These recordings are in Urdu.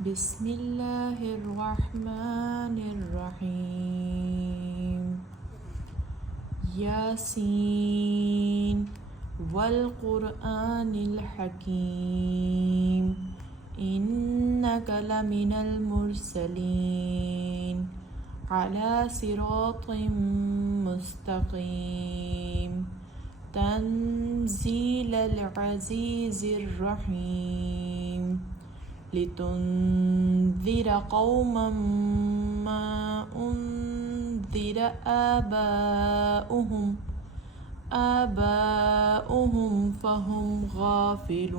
بسم الله الرحمن الرحيم ياسين والقرآن الحكيم إنك لمن المرسلين على صراط مستقيم تنزيل العزيز الرحيم لتنذر قوما ما أنذر آباؤهم فهم غافلون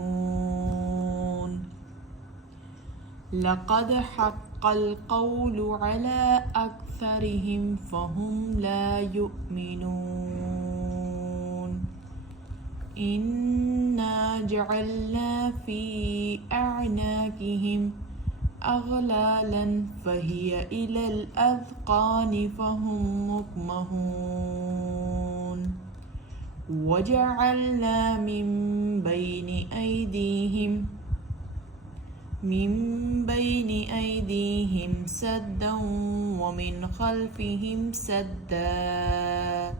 لقد حق القول على أكثرهم فهم لا يؤمنون إنا جعلنا في أعناقهم أغلالا فهي إلى الأذقان فهم مقمحون وجعلنا من بين أيديهم سدا ومن خلفهم سدا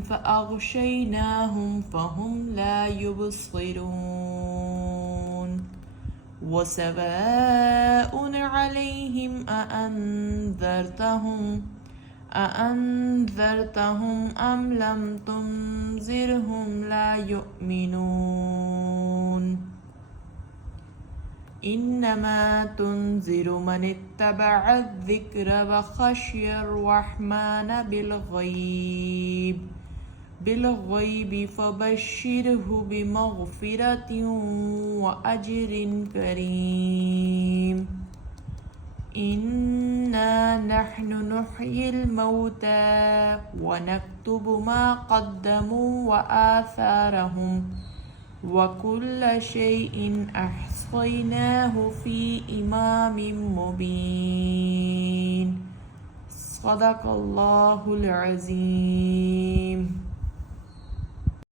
فأغشيناهم فهم لا يبصرون وسواء عليهم أأنذرتهم أم لم تنذرهم لا يؤمنون إنما تنذر من اتبع الذكر وخشي الرحمن بالغيب فبشره بمغفرة وأجر كريم إنا نحن نحيي الموتى ونكتب ما قدموا وآثارهم وكل شيء أحصيناه في إمام مبين صدق الله العظيم.